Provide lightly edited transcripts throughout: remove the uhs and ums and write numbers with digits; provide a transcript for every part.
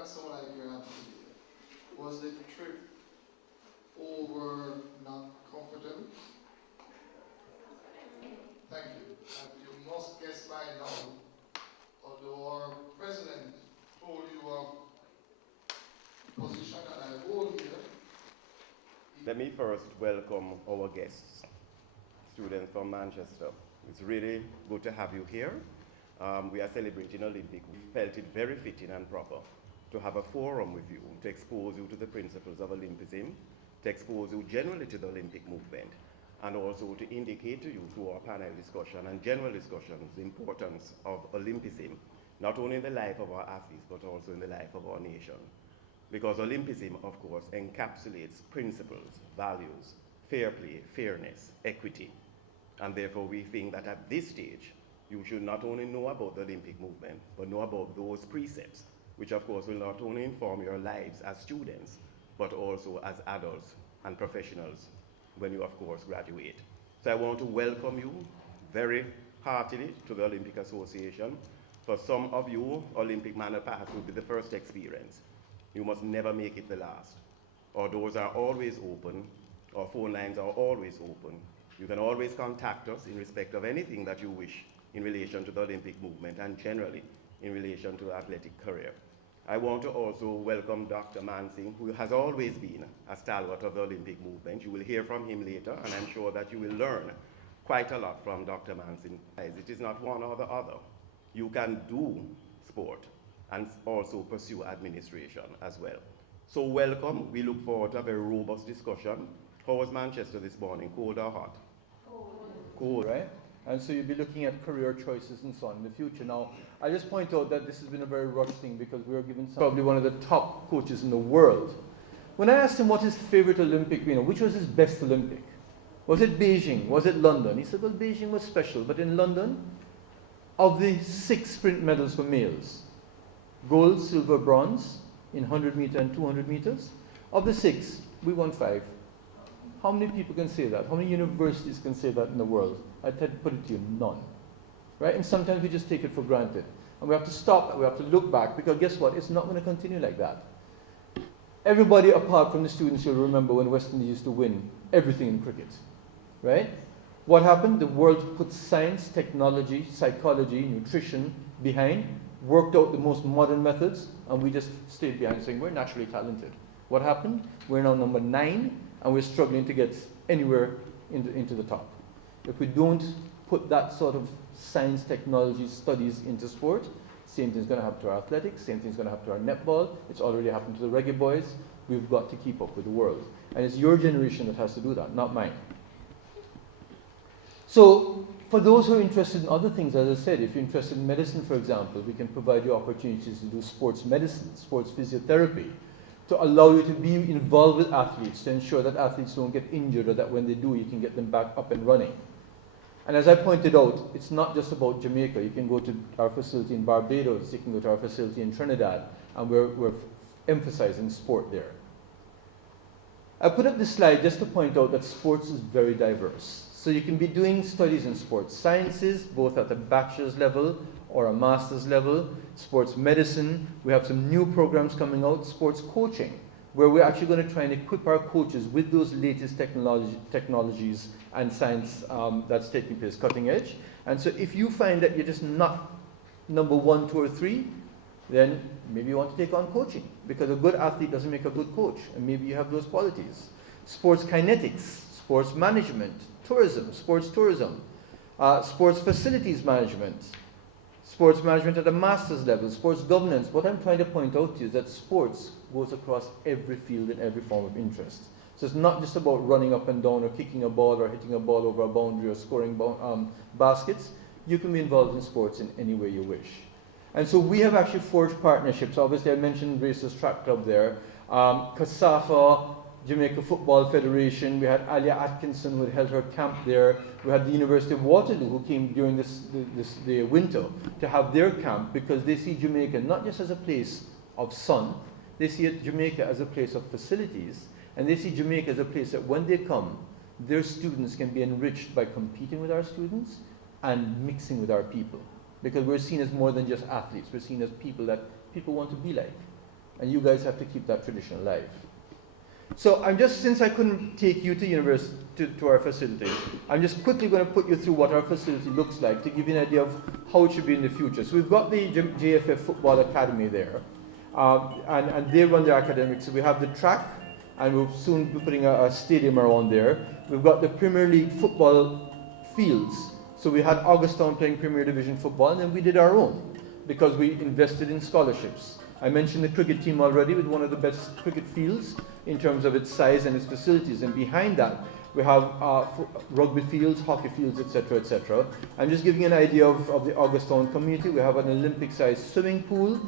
not sound like you're happy. Was the trip over not comfortable? Thank you. And you must guess by now, although our president told you our position that I hold here. Let me first welcome our guests, students from Manchester. It's really good to have you here. We are celebrating Olympic. We felt it very fitting and proper to have a forum with you, to expose you to the principles of Olympism, to expose you generally to the Olympic movement, and also to indicate to you through our panel discussion and general discussions the importance of Olympism, not only in the life of our athletes, but also in the life of our nation. Because Olympism, of course, encapsulates principles, values, fair play, fairness, equity. And therefore, we think that at this stage, you should not only know about the Olympic movement, but know about those precepts, which of course will not only inform your lives as students, but also as adults and professionals when you, of course, graduate. So I want to welcome you very heartily to the Olympic Association. For some of you, Olympic Manor Pass will be the first experience. You must never make it the last. Our doors are always open. Our phone lines are always open. You can always contact us in respect of anything that you wish in relation to the Olympic movement and generally in relation to the athletic career. I want to also welcome Dr. Mansingh, who has always been a stalwart of the Olympic movement. You will hear from him later, and I'm sure that you will learn quite a lot from Dr. Mansingh. It is not one or the other. You can do sport and also pursue administration as well. So welcome. We look forward to a very robust discussion. How was Manchester this morning? Cold or hot? Cool, right? And so you'll be looking at career choices and so on in the future. Now, I just point out that this has been a very rushed thing because we are given probably one of the top coaches in the world. When I asked him what his favorite Olympic, which was his best Olympic? Was it Beijing? Was it London? He said, well, Beijing was special, but in London, of the 6 sprint medals for males, gold, silver, bronze in 100 meter and 200 meters, of the 6, we won 5. How many people can say that? How many universities can say that in the world? I tend to put it to you, none. Right? And sometimes we just take it for granted. And we have to stop and we have to look back because guess what? It's not going to continue like that. Everybody apart from the students will remember when West Indies used to win everything in cricket. Right? What happened? The world put science, technology, psychology, nutrition behind, worked out the most modern methods, and we just stayed behind saying we're naturally talented. What happened? We're now number 9 and we're struggling to get anywhere into the top. If we don't put that sort of science, technology, studies into sport, same thing's going to happen to our athletics, same thing's going to happen to our netball, it's already happened to the reggae boys. We've got to keep up with the world. And it's your generation that has to do that, not mine. So, for those who are interested in other things, as I said, if you're interested in medicine, for example, we can provide you opportunities to do sports medicine, sports physiotherapy, to allow you to be involved with athletes, to ensure that athletes don't get injured or that when they do, you can get them back up and running. And as I pointed out, it's not just about Jamaica. You can go to our facility in Barbados, you can go to our facility in Trinidad, and we're emphasizing sport there. I put up this slide just to point out that sports is very diverse. So you can be doing studies in sports sciences, both at a bachelor's level or a master's level, sports medicine. We have some new programs coming out, sports coaching, where we're actually going to try and equip our coaches with those latest technologies and science that's taking place, cutting edge. And so if you find that you're just not number 1, 2, or 3, then maybe you want to take on coaching, because a good athlete doesn't make a good coach, and maybe you have those qualities. Sports kinetics, sports management, tourism, sports tourism, sports facilities management, sports management at a master's level, sports governance. What I'm trying to point out to you is that sports goes across every field and every form of interest. So it's not just about running up and down or kicking a ball or hitting a ball over a boundary or scoring baskets. You can be involved in sports in any way you wish. And so we have actually forged partnerships. Obviously, I mentioned Racers Track Club there. CASAFA, Jamaica Football Federation. We had Alia Atkinson who had held her camp there. We had the University of Waterloo who came during the winter to have their camp because they see Jamaica not just as a place of sun, they see Jamaica as a place of facilities, and they see Jamaica as a place that when they come, their students can be enriched by competing with our students and mixing with our people. Because we're seen as more than just athletes, we're seen as people that people want to be like. And you guys have to keep that tradition alive. So since I couldn't take you to university, to our facility, I'm just quickly going to put you through what our facility looks like to give you an idea of how it should be in the future. So we've got the JFF Football Academy there, and they run their academics. So we have the track, and we'll soon be putting a stadium around there. We've got the Premier League football fields. So we had Augustown playing Premier Division football, and then we did our own because we invested in scholarships. I mentioned the cricket team already with one of the best cricket fields in terms of its size and its facilities. And behind that, we have rugby fields, hockey fields, etc., etc. I'm just giving you an idea of the Augustown community. We have an Olympic-sized swimming pool.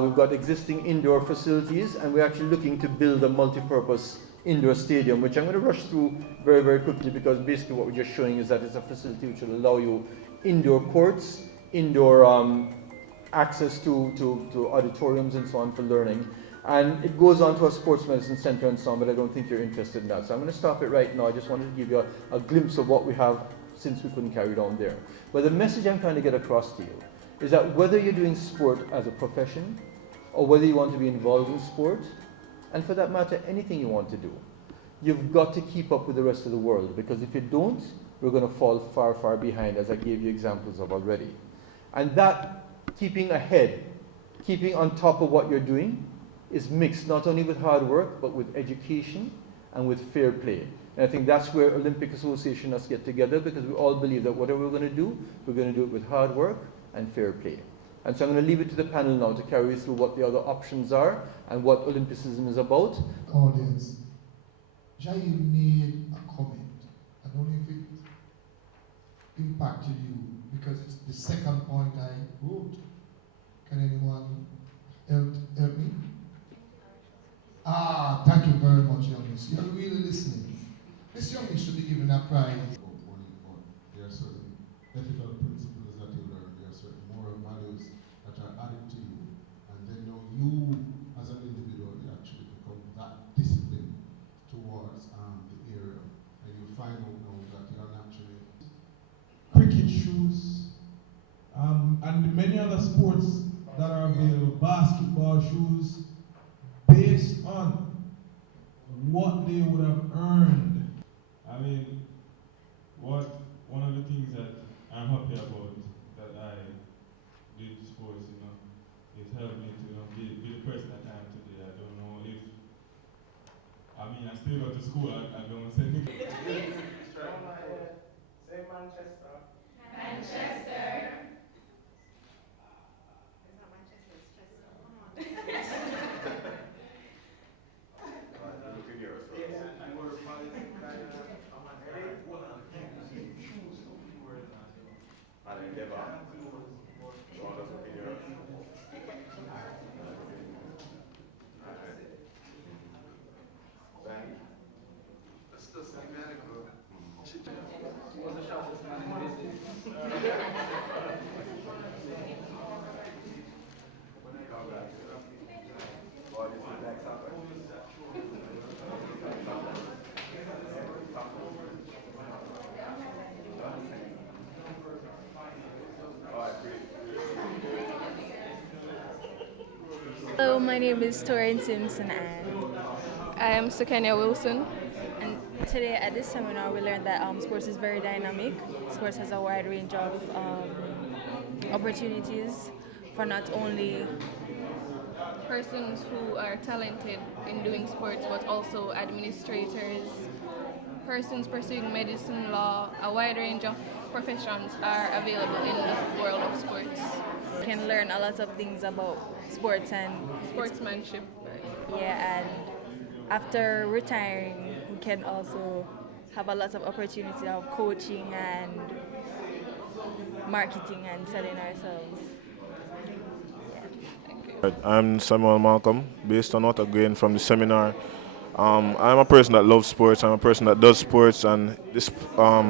We've got existing indoor facilities, and we're actually looking to build a multi-purpose indoor stadium, which I'm going to rush through very, very quickly because basically what we're just showing is that it's a facility which will allow you indoor courts, indoor access to auditoriums and so on for learning. And it goes on to a sports medicine center and so on, but I don't think you're interested in that. So I'm going to stop it right now. I just wanted to give you a glimpse of what we have since we couldn't carry it on there. But the message I'm trying to get across to you is that whether you're doing sport as a profession or whether you want to be involved in sport, and for that matter, anything you want to do, you've got to keep up with the rest of the world, because if you don't, we're going to fall far, far behind, as I gave you examples of already. And that keeping ahead, keeping on top of what you're doing, is mixed not only with hard work, but with education and with fair play. And I think that's where Olympic Association us get together, because we all believe that whatever we're going to do it with hard work and fair play. And so I'm going to leave it to the panel now to carry through what the other options are and what Olympicism is about. Audience, Jai made a comment. I don't know if it impacted you, because it's the second point I wrote. Can anyone help me? Thank you very much, young miss. You're really listening. This young miss should be given a prize. There are certain ethical principles that you learn. There are certain moral values that are added to you. And then you, as an individual, you actually become that discipline towards the area. And you find out now that you're actually cricket shoes, and many other sports that are available, basketball shoes, based on what they would have earned. I mean, one of the things that I'm happy about that I did sports, it helped me to be the person that I am today. I don't know if, I still go to school, I don't say anything. Say Manchester. Manchester. It's not Manchester, it's Chester. Come on. Hello, my name is Torin Simpson and I am Sukanya Wilson. and today at this seminar we learned that sports is very dynamic. Sports has a wide range of opportunities for not only Persons who are talented in doing sports, but also administrators, persons pursuing medicine, law, a wide range of professions are available in the world of sports. can learn a lot of things about sports and Sportsmanship. yeah, and after retiring we can also have a lot of opportunity of coaching and marketing and selling ourselves. I'm Samuel Malcolm, based on what I gained from the seminar. I'm a person that loves sports, I'm a person that does sports, and this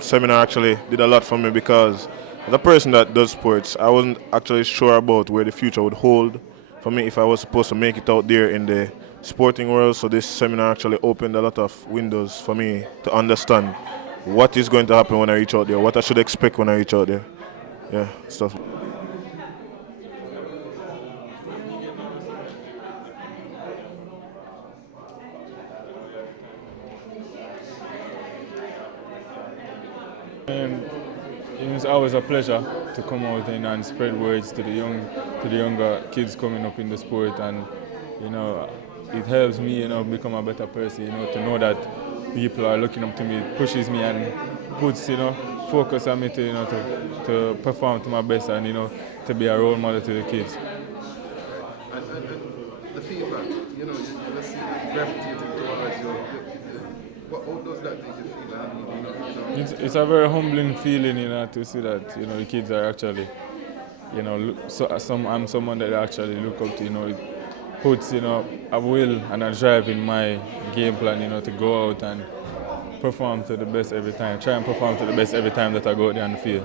seminar actually did a lot for me because as a person that does sports, I wasn't actually sure about where the future would hold for me if I was supposed to make it out there in the sporting world. So this seminar actually opened a lot of windows for me to understand what is going to happen when I reach out there, what I should expect when I reach out there. Yeah, stuff. And it's always a pleasure to come out and spread words to the younger kids coming up in the sport, and it helps me become a better person. To know that people are looking up to me, it pushes me and puts focus on me to perform to my best and to be a role model to the kids. And the feedback, you just see gravitating towards how does that make you feel? It's a very humbling feeling, to see that the kids are actually, I'm someone that they actually look up to. It puts a will and a drive in my game plan, to go out and perform to the best every time. Try and perform to the best every time that I go out there on the field.